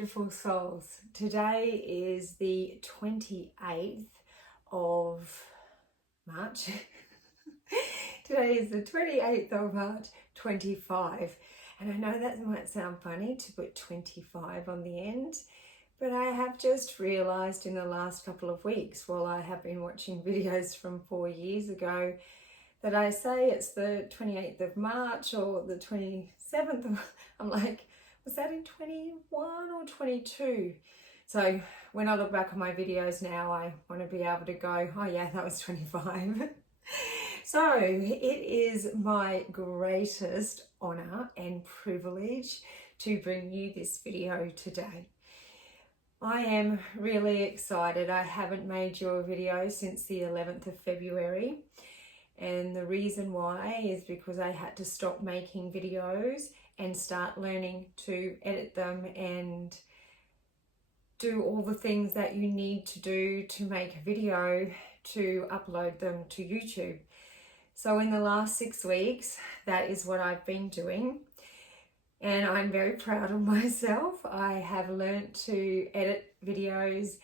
beautiful souls. Today is the 28th of March. Today is the 28th of March 25. And I know that might sound funny to put 25 on the end, but I have just realized in the last couple of weeks, while I have been watching videos from 4 years ago, that I say it's the 28th of March or the 27th of, I'm like, was that in 21 or 22? So when I look back on my videos now, I want to be able to go, oh yeah, that was 25. So it is my greatest honor and privilege to bring you this video today. I am really excited. I haven't made your video since the 11th of February. And the reason why is because I had to stop making videos and start learning to edit them and do all the things that you need to do to make a video to upload them to YouTube. So in the last 6 weeks, that is what I've been doing. And I'm very proud of myself. I have learnt to edit videos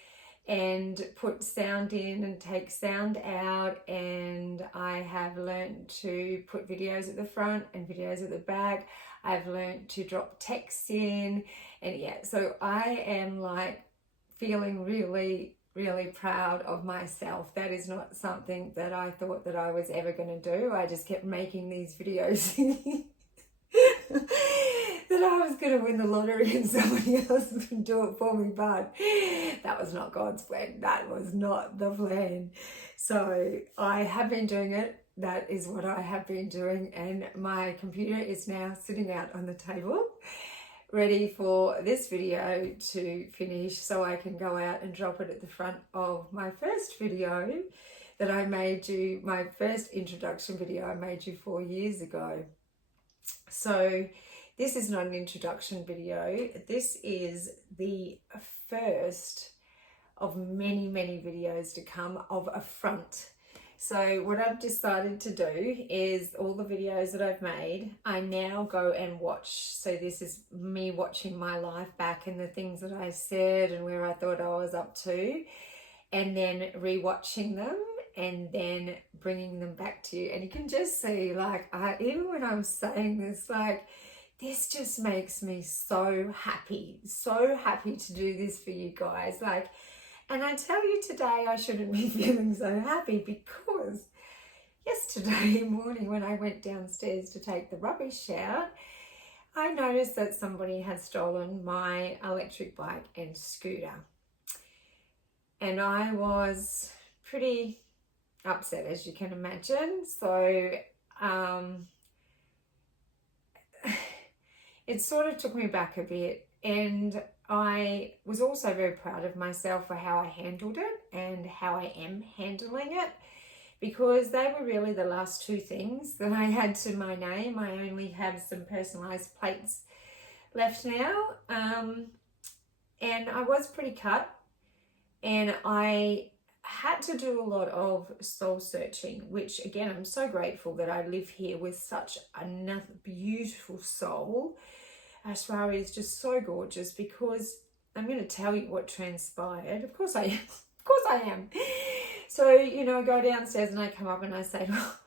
and put sound in and take sound out, and I have learned to put videos at the front and videos at the back. I've learned to drop text in, and yeah, so I am like feeling really proud of myself. That is not something that I thought that I was ever going to do. I just kept making these videos that I was going to win the lottery and somebody else would do it for me, but that was not God's plan. That was not the plan. So I have been doing it. That is what I have been doing, and my computer is now sitting out on the table ready for this video to finish so I can go out and drop it at the front of my first video that I made you, my first introduction video I made you 4 years ago. So this is not an introduction video. This is the first of many videos to come of a front. So what I've decided to do is all the videos that I've made, I now go and watch. So this is me watching my life back and the things that I said and where I thought I was up to, and then rewatching them and then bringing them back to you. And you can just see, like, even when I'm saying this, like, this just makes me so happy to do this for you guys. Like, and I tell you today I shouldn't be feeling so happy because yesterday morning when I went downstairs to take the rubbish out, I noticed that somebody had stolen my electric bike and scooter. And I was pretty upset, as you can imagine. So it sort of took me back a bit, and I was also very proud of myself for how I handled it and how I am handling it, because they were really the last two things that I had to my name. I only have some personalized plates left now, and I was pretty cut, and I had to do a lot of soul searching, which again, I'm so grateful that I live here with such another beautiful soul. Ashwari is just so gorgeous, because I'm going to tell you what transpired. Of course I am. Of course I am. So, you know, I go downstairs and I come up and I say, oh,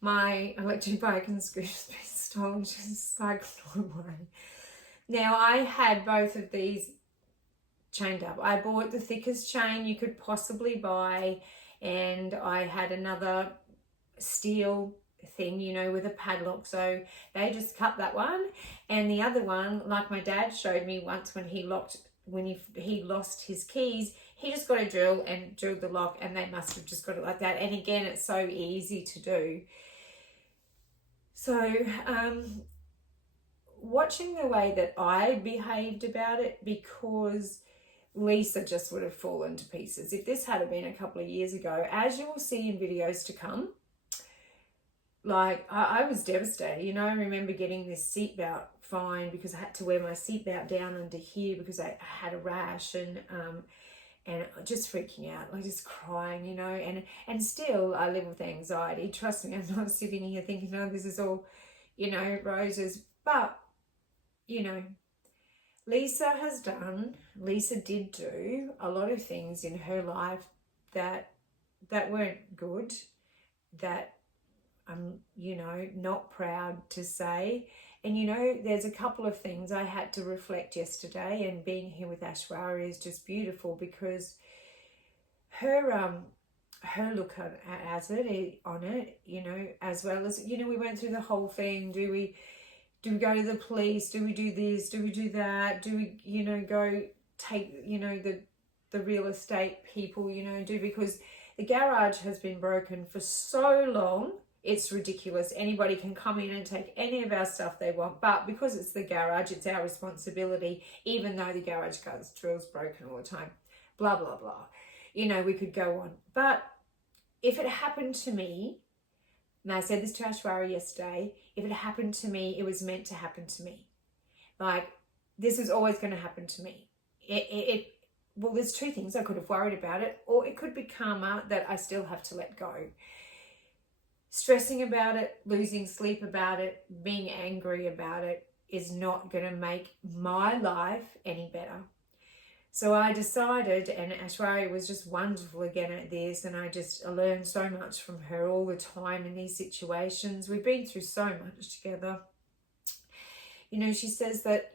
my electric bike and scooter's been stolen. She's like, no way. Now, I had both of these chained up. I bought the thickest chain you could possibly buy, and I had another steel thing, you know, with a padlock, so they just cut that one. And the other one, like my dad showed me once, when he lost his keys, he just got a drill and drilled the lock, and they must have just got it like that. And again, it's so easy to do. So watching the way that I behaved about it, because Lisa just would have fallen to pieces if this had been a couple of years ago, as you will see in videos to come. Like, I was devastated. You know, I remember getting this seatbelt fine because I had to wear my seatbelt down under here because I had a rash, and just freaking out, like just crying, you know, and still I live with anxiety. Trust me, I'm not sitting here thinking, no, this is all, you know, roses. But, you know, Lisa did do a lot of things in her life that weren't good, that I'm, not proud to say. And, there's a couple of things I had to reflect yesterday, and being here with Ashwarya is just beautiful because her look on it, as well as, we went through the whole thing. Do we go to the police? Do we do this? Do we do that? Do we, go take, the real estate people, because the garage has been broken for so long. It's ridiculous. Anybody can come in and take any of our stuff they want, but because it's the garage, it's our responsibility, even though the garage drill's broken all the time. Blah, blah, blah. We could go on. But if it happened to me, and I said this to Ashwarya yesterday, if it happened to me, it was meant to happen to me. Like, this was always going to happen to me. Well, there's two things. I could have worried about it, or it could be karma that I still have to let go. Stressing about it, losing sleep about it, being angry about it is not going to make my life any better. So I decided, and Ashwarya was just wonderful again at this, and I learned so much from her all the time in these situations. We've been through so much together. She says that,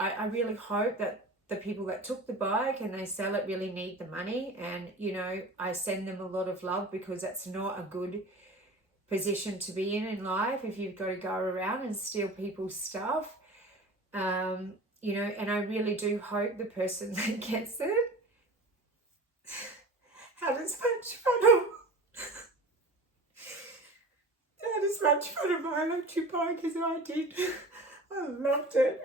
I really hope that the people that took the bike and they sell it really need the money. And, I send them a lot of love, because that's not a good position to be in life if you've got to go around and steal people's stuff. And I really do hope the person that gets it had as much fun on my electric bike as I did. I loved it.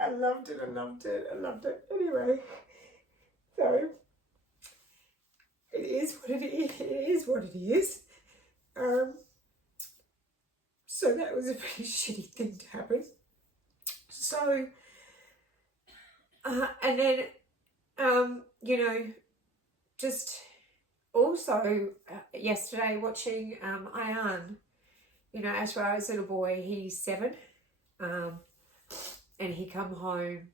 Anyway, so it is what it is. So that was a pretty shitty thing to happen. So, and then, just also yesterday watching Ayan, Ashwarya's little boy, he's 7, and he come home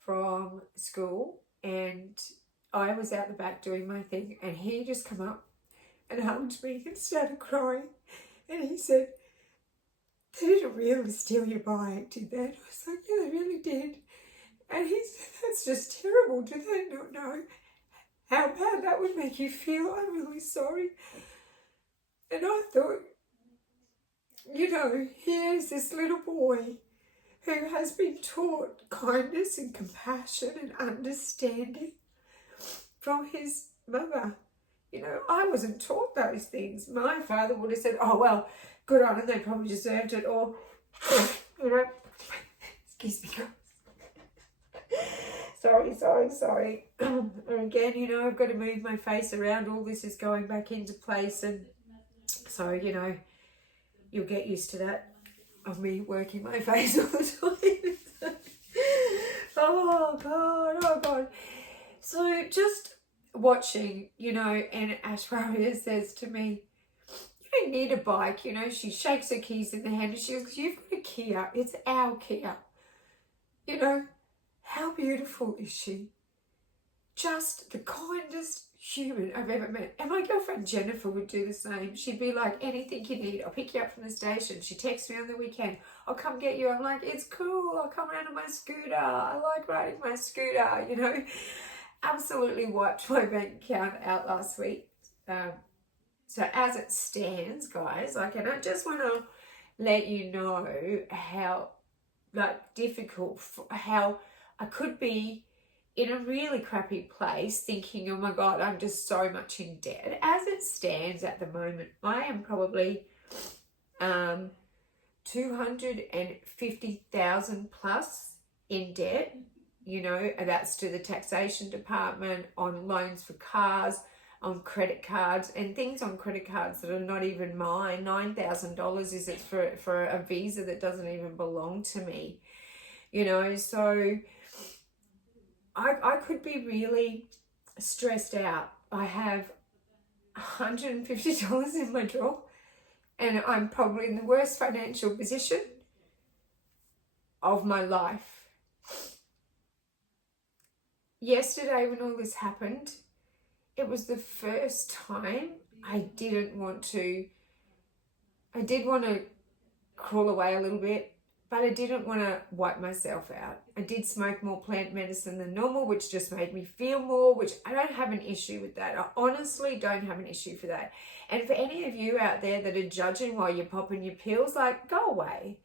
from school, and I was out the back doing my thing, and he just come up and hugged me and started crying, and he said, "They didn't really steal your bike, did they?" And I was like, "Yeah, they really did." And he said, "That's just terrible. Do they not know how bad that would make you feel? I'm really sorry." And I thought, here's this little boy who has been taught kindness and compassion and understanding from his mother. I wasn't taught those things. My father would have said, "Oh, well, good on them, they probably deserved it," or, excuse me, guys. Sorry. And again, I've got to move my face around. All this is going back into place. And so, you'll get used to that, of me working my face all the time. Oh, God. So just watching, and Ashwarya says to me, "You don't need a bike." She shakes her keys in the hand and she goes, "You've got a Kia. It's our Kia." How beautiful is she? Just the kindest human I've ever met. And my girlfriend Jennifer would do the same. She'd be like, "Anything you need, I'll pick you up from the station." She texts me on the weekend, "I'll come get you." I'm like, "It's cool. I'll come around on my scooter. I like riding my scooter," Absolutely wiped my bank account out last week. So as it stands, guys, and I just want to let you know how difficult, how I could be in a really crappy place thinking, "Oh my God, I'm just so much in debt." As it stands at the moment, I am probably 250,000 plus in debt. That's to the taxation department, on loans for cars, on credit cards, and things on credit cards that are not even mine. $9,000 is it for a visa that doesn't even belong to me. So I could be really stressed out. I have $150 in my drawer, and I'm probably in the worst financial position of my life. yesterday when all this happened, it was the first time I did want to crawl away a little bit, but I didn't want to wipe myself out. I did smoke more plant medicine than normal, which just made me feel more, which I don't have an issue with that. I honestly don't have an issue for that. And for any of you out there that are judging while you're popping your pills, like, go away.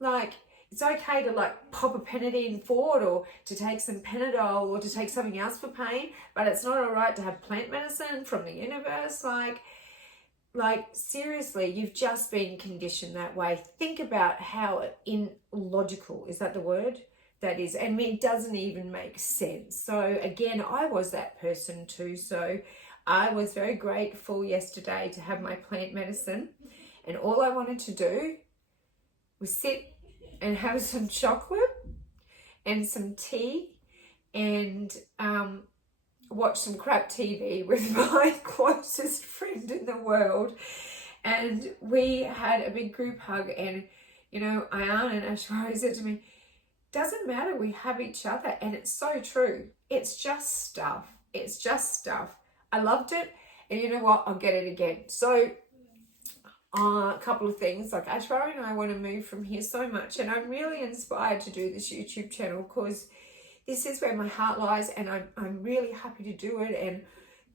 Like, it's okay to like pop a Panadine Forte or to take some Panadol or to take something else for pain, but it's not all right to have plant medicine from the universe. Like seriously, you've just been conditioned that way. Think about how illogical, is that the word? That is, and it doesn't even make sense. So again, I was that person too. So I was very grateful yesterday to have my plant medicine, and all I wanted to do was sit and have some chocolate and some tea and watch some crap TV with my closest friend in the world. And we had a big group hug, and you know, Ayan and Ashwari said to me, doesn't matter, we have each other. And it's so true. It's just stuff. It's just stuff. I loved it, and you know what, I'll get it again. So a couple of things, like Ashwari and I want to move from here so much, and I'm really inspired to do this YouTube channel because this is where my heart lies, and I'm really happy to do it, and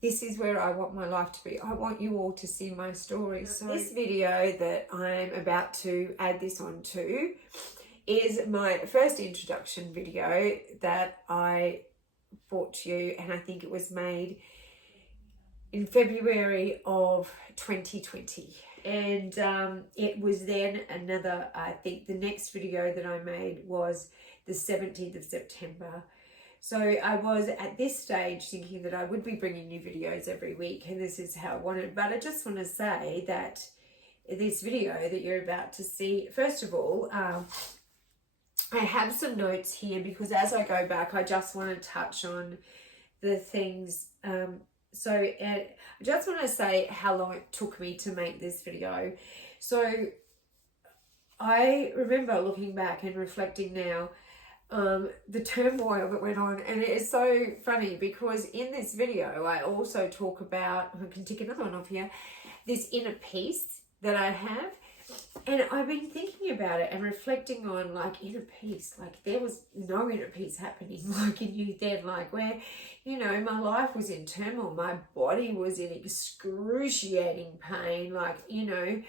this is where I want my life to be. I want you all to see my story. So this video that I'm about to add this on to is my first introduction video that I brought to you, and I think it was made in February of 2020. And it was then another, I think the next video that I made was the 17th of September. So I was at this stage thinking that I would be bringing you videos every week, and this is how I wanted. But I just want to say that this video that you're about to see, first of all, I have some notes here because as I go back, I just want to touch on the things. So I just want to say how long it took me to make this video. So I remember looking back and reflecting now, the turmoil that went on, and it is so funny because in this video I also talk about, I can take another one off here, this inner peace that I have. And I've been thinking about it and reflecting on like inner peace, like there was no inner peace happening like in you then, like where, you know, my life was in turmoil, my body was in excruciating pain, like, you know,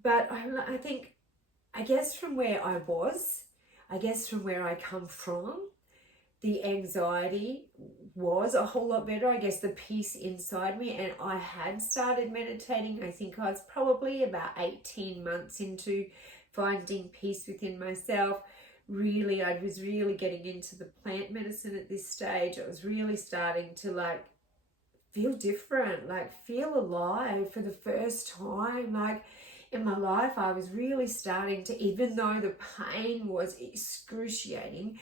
but I think, I guess from where I was, I guess from where I come from, the anxiety was a whole lot better. I guess the peace inside me, and I had started meditating. I think I was probably about 18 months into finding peace within myself. Really, I was really getting into the plant medicine at this stage. I was really starting to like feel different, like feel alive for the first time. Like in my life, I was really starting to, even though the pain was excruciating,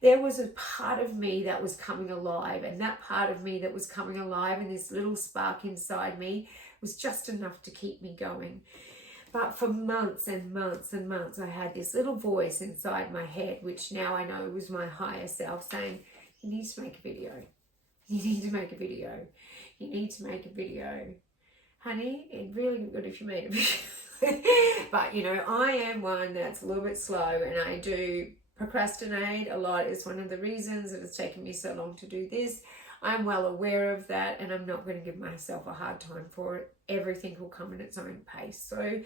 there was a part of me that was coming alive, and that part of me that was coming alive and this little spark inside me was just enough to keep me going. But for months and months and months, I had this little voice inside my head, which now I know was my higher self saying, you need to make a video. You need to make a video. You need to make a video. Honey, it'd really be good if you made a video. But, you know, I am one that's a little bit slow, and I do procrastinate a lot. Is one of the reasons that it's taken me so long to do this. I'm well aware of that, and I'm not going to give myself a hard time for it. Everything will come at its own pace. So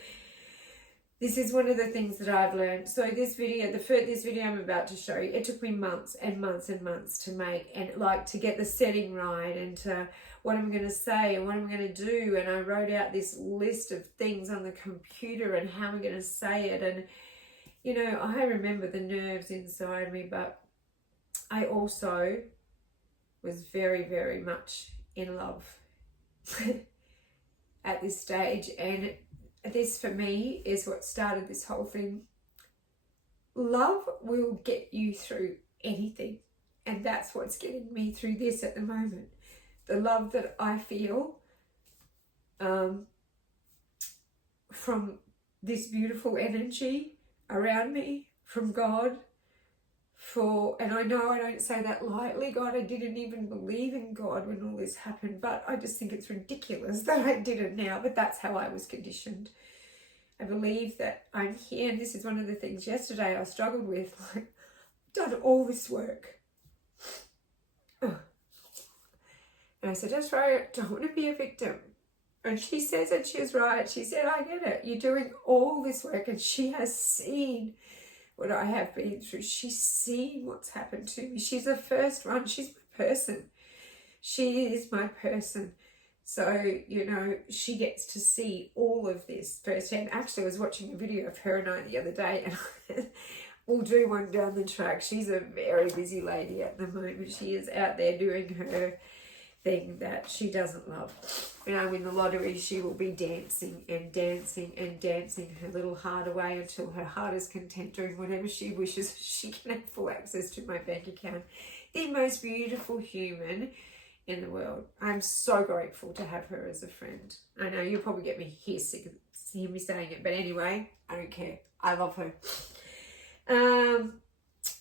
this is one of the things that I've learned. So this video, this video I'm about to show you, it took me months and months and months to make, and like to get the setting right, and to what I'm going to say and what I'm going to do. And I wrote out this list of things on the computer and how I'm going to say it. And you know, I remember the nerves inside me, but I also was very, very much in love at this stage. And this for me is what started this whole thing. Love will get you through anything. And that's what's getting me through this at the moment. The love that I feel from this beautiful energy around me, from God, and I know I don't say that lightly, God, I didn't even believe in God when all this happened, but I just think it's ridiculous that I did it now, but that's how I was conditioned. I believe that I'm here, and this is one of the things yesterday I struggled with, like, I've done all this work. And I said, that's right, I don't want to be a victim. And she says it, she was right. She said, I get it. You're doing all this work, and she has seen what I have been through. She's seen what's happened to me. She's the first one. She's my person. She is my person. So, you know, she gets to see all of this firsthand. Actually, I was watching a video of her and I the other day, and we'll do one down the track. She's a very busy lady at the moment. She is out there doing her thing that she doesn't love. You know, in the lottery, she will be dancing and dancing and dancing her little heart away until her heart is content, doing whatever she wishes. She can have full access to my bank account. The most beautiful human in the world. I'm so grateful to have her as a friend. I know you'll probably get me here sick of hear me saying it, but anyway, I don't care. I love her.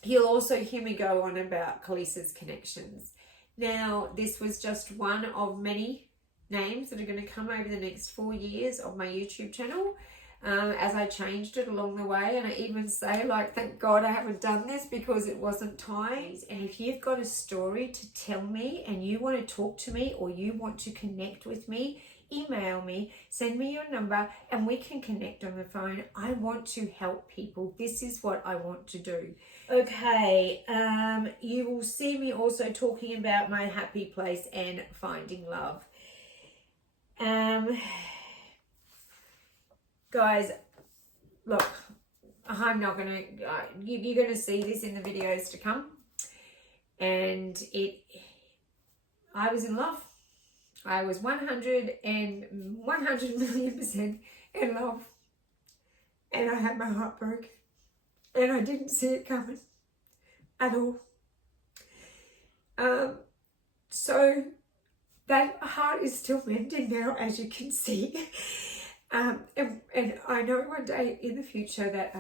You'll also hear me go on about Khalees's connections. Now, this was just one of many names that are going to come over the next 4 years of my YouTube channel, as I changed it along the way. And I even say, like, thank God I haven't done this because it wasn't time. And if you've got a story to tell me and you want to talk to me or you want to connect with me, email me, send me your number, and we can connect on the phone. I want to help people. This is what I want to do. Okay, you will see me also talking about my happy place and finding love. Guys, look, I'm not gonna, you're gonna see this in the videos to come, and I was in love. I was 100 million% in love, and I had my heart broken, and I didn't see it coming at all. So that heart is still mending now, as you can see. And I know one day in the future that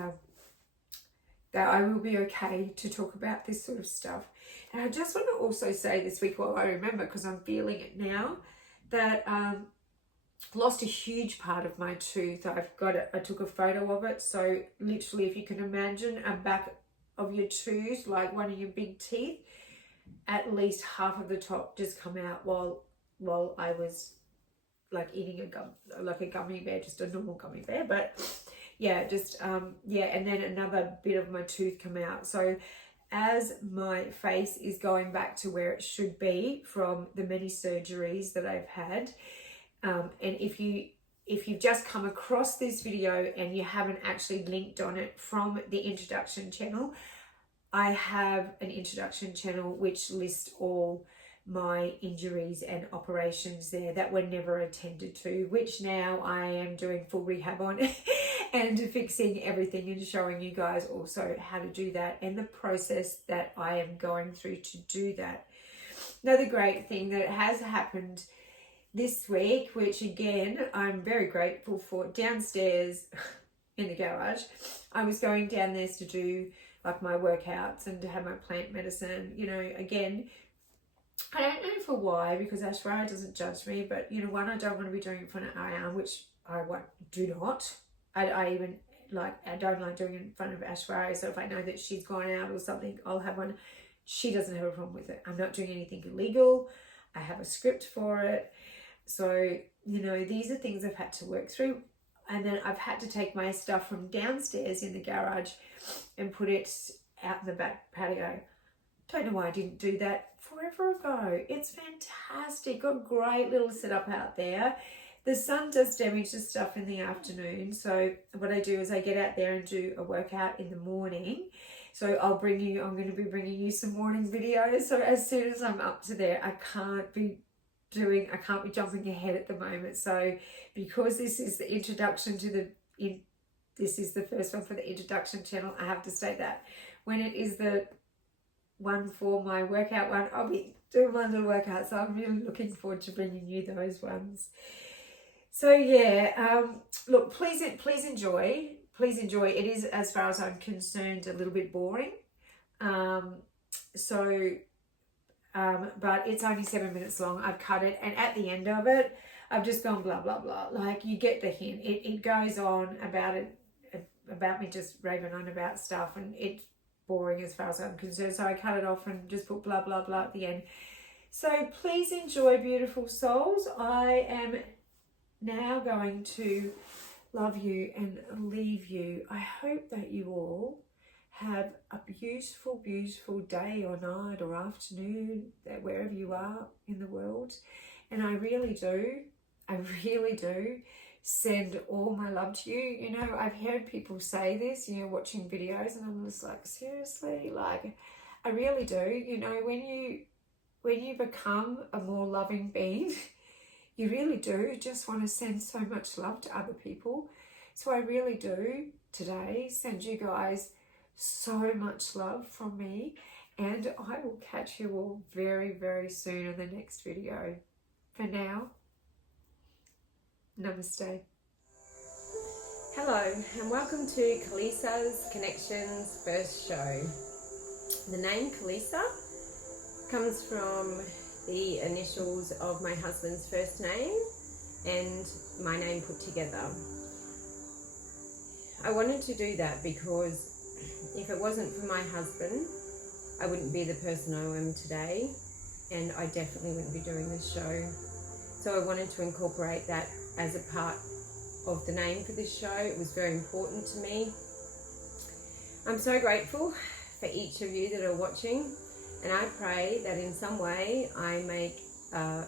I will be okay to talk about this sort of stuff. And I just want to also say this week, while I remember, because I'm feeling it now, that lost a huge part of my tooth. I took a photo of it. So literally, if you can imagine a back of your tooth, like one of your big teeth, at least half of the top just come out while I was like eating a gummy bear, just a normal gummy bear. But yeah, just yeah, and then another bit of my tooth come out. So as my face is going back to where it should be from the many surgeries that I've had, and if you've just come across this video and you haven't actually linked on it from the introduction channel, I have an introduction channel which lists all my injuries and operations there that were never attended to, which now I am doing full rehab on and fixing everything and showing you guys also how to do that and the process that I am going through to do that. Another great thing that has happened this week, which again I'm very grateful for, downstairs in the garage, I was going down there to do like my workouts and to have my plant medicine. You know, again, I don't know for why, because Ashwara doesn't judge me, but you know, one, I don't want to be doing it in front of Ayaan, which I do not. I even like, I don't like doing it in front of Ashwara, so if I know that she's gone out or something, I'll have one. She doesn't have a problem with it. I'm not doing anything illegal. I have a script for it. So, you know, these are things I've had to work through. And then I've had to take my stuff from downstairs in the garage and put it out in the back patio. Don't know why I didn't do that forever ago. It's fantastic. Got a great little setup out there. The sun does damage the stuff in the afternoon. So what I do is I get out there and do a workout in the morning. So I'm going to be bringing you some morning videos. So as soon as I'm up to there, I can't be jumping ahead at the moment. So because this is the introduction to this is the first one for the introduction channel, I have to state that. When it is the one for my workout one, I'll be doing my little workout. So I'm really looking forward to bringing you those ones. So yeah, look, please enjoy. Please enjoy. It is, as far as I'm concerned, a little bit boring. But it's only 7 minutes long. I've cut it, and at the end of it, I've just gone blah, blah, blah. Like, you get the hint. It goes on about me just raving on about stuff, and it's boring as far as I'm concerned. So I cut it off and just put blah, blah, blah at the end. So please enjoy, beautiful souls. I am now going to love you and leave you. I hope that you all have a beautiful, beautiful day or night or afternoon, wherever you are in the world. And I really do send all my love to you. You know, I've heard people say this, you know, watching videos, and I'm just like, seriously? Like, I really do. You know, when you become a more loving being, you really do just want to send so much love to other people. So I really do today send you guys so much love from me, and I will catch you all very, very soon in the next video. For now, namaste. Hello and welcome to Kalisa's Connections first show. The name Kalisa comes from the initials of my husband's first name and my name put together. I wanted to do that because if it wasn't for my husband, I wouldn't be the person I am today, and I definitely wouldn't be doing this show. So I wanted to incorporate that as a part of the name for this show. It was very important to me. I'm so grateful for each of you that are watching, and I pray that in some way I make a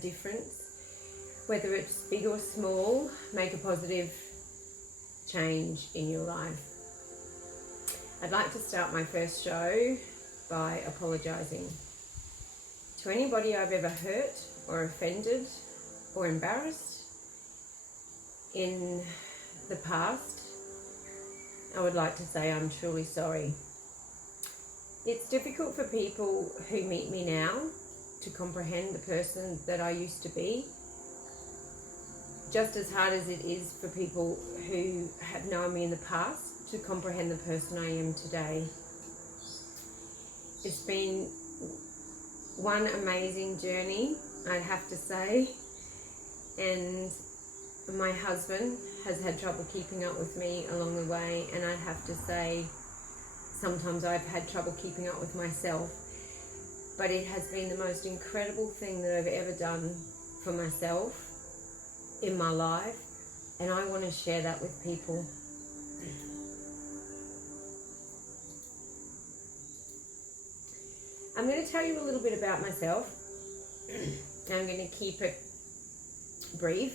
difference, whether it's big or small, make a positive change in your life. I'd like to start my first show by apologising to anybody I've ever hurt or offended or embarrassed in the past. I would like to say I'm truly sorry. It's difficult for people who meet me now to comprehend the person that I used to be, just as hard as it is for people who have known me in the past to comprehend the person I am today. It's been one amazing journey, I'd have to say, and my husband has had trouble keeping up with me along the way, and I'd have to say sometimes I've had trouble keeping up with myself, but it has been the most incredible thing that I've ever done for myself in my life, and I want to share that with people. I'm going to tell you a little bit about myself. I'm going to keep it brief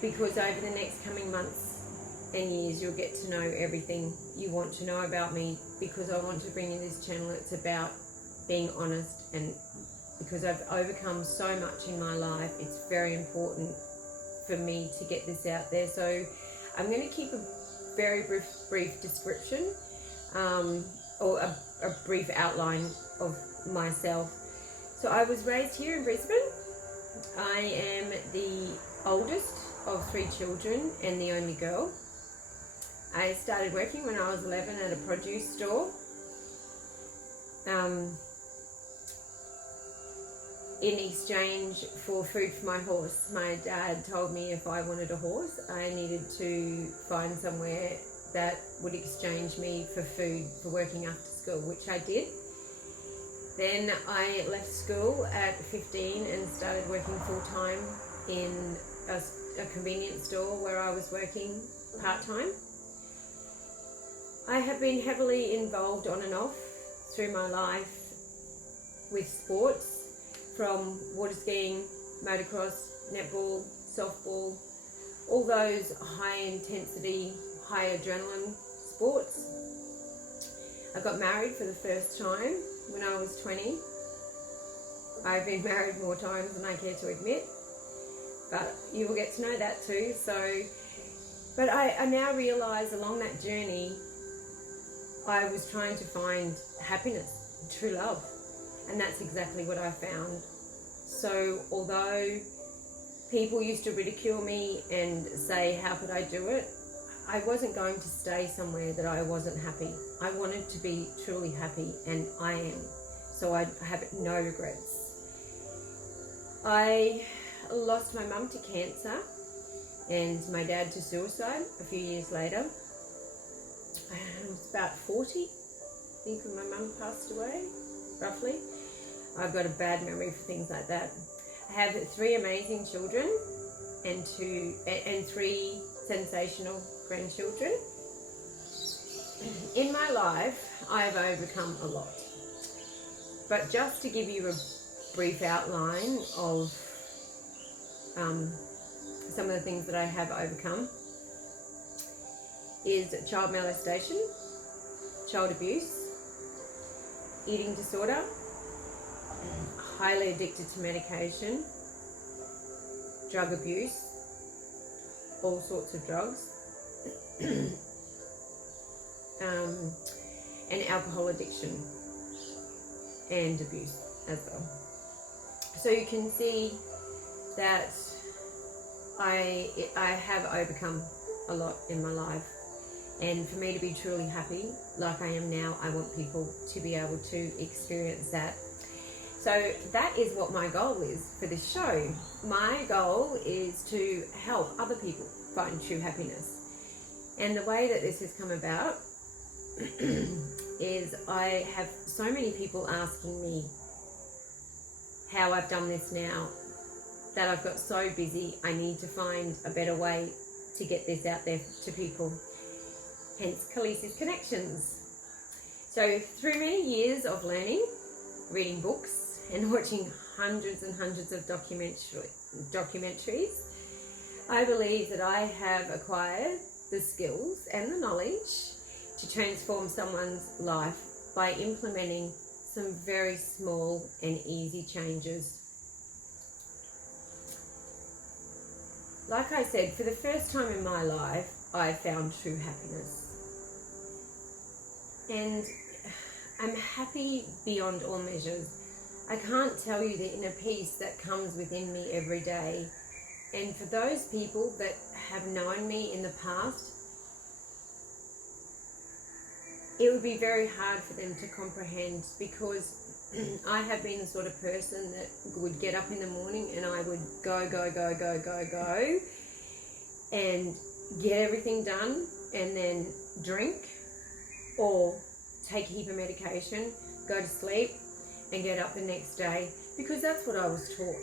because over the next coming months and years you'll get to know everything you want to know about me, because I want to bring you this channel. It's about being honest, and because I've overcome so much in my life, it's very important for me to get this out there. So I'm going to keep a very brief description or a brief outline of myself. So I was raised here in Brisbane. I am the oldest of 3 children and the only girl. I started working when I was 11 at a produce store. In exchange for food for my horse. My dad told me if I wanted a horse, I needed to find somewhere that would exchange me for food for working after school, which I did. Then I left school at 15 and started working full-time in a convenience store where I was working part-time. I have been heavily involved on and off through my life with sports, from water skiing, motocross, netball, softball, all those high intensity, high adrenaline sports. I got married for the first time when I was 20. I've been married more times than I care to admit, but you will get to know that too. But I now realise along that journey, I was trying to find happiness, true love, and that's exactly what I found. So although people used to ridicule me and say, how could I do it? I wasn't going to stay somewhere that I wasn't happy. I wanted to be truly happy, and I am. So I have no regrets. I lost my mum to cancer and my dad to suicide a few years later. I was about 40, I think, when my mum passed away, roughly. I've got a bad memory for things like that. I have 3 amazing children and 3 sensational grandchildren. In my life, I've overcome a lot. But just to give you a brief outline of some of the things that I have overcome is child molestation, child abuse, eating disorder, highly addicted to medication, drug abuse, all sorts of drugs, and alcohol addiction and abuse as well. So you can see that I have overcome a lot in my life, and for me to be truly happy like I am now, I want people to be able to experience that. So that is what my goal is for this show. My goal is to help other people find true happiness. And the way that this has come about is I have so many people asking me how I've done this now, that I've got so busy, I need to find a better way to get this out there to people. Hence Khaleesi's Connections. So through many years of learning, reading books and watching hundreds and hundreds of documentaries, I believe that I have acquired the skills and the knowledge to transform someone's life by implementing some very small and easy changes. Like I said, for the first time in my life, I found true happiness. And I'm happy beyond all measures. I can't tell you the inner peace that comes within me every day. And for those people that have known me in the past, it would be very hard for them to comprehend, because I have been the sort of person that would get up in the morning and I would go and get everything done, and then drink or take a heap of medication, go to sleep and get up the next day, because that's what I was taught.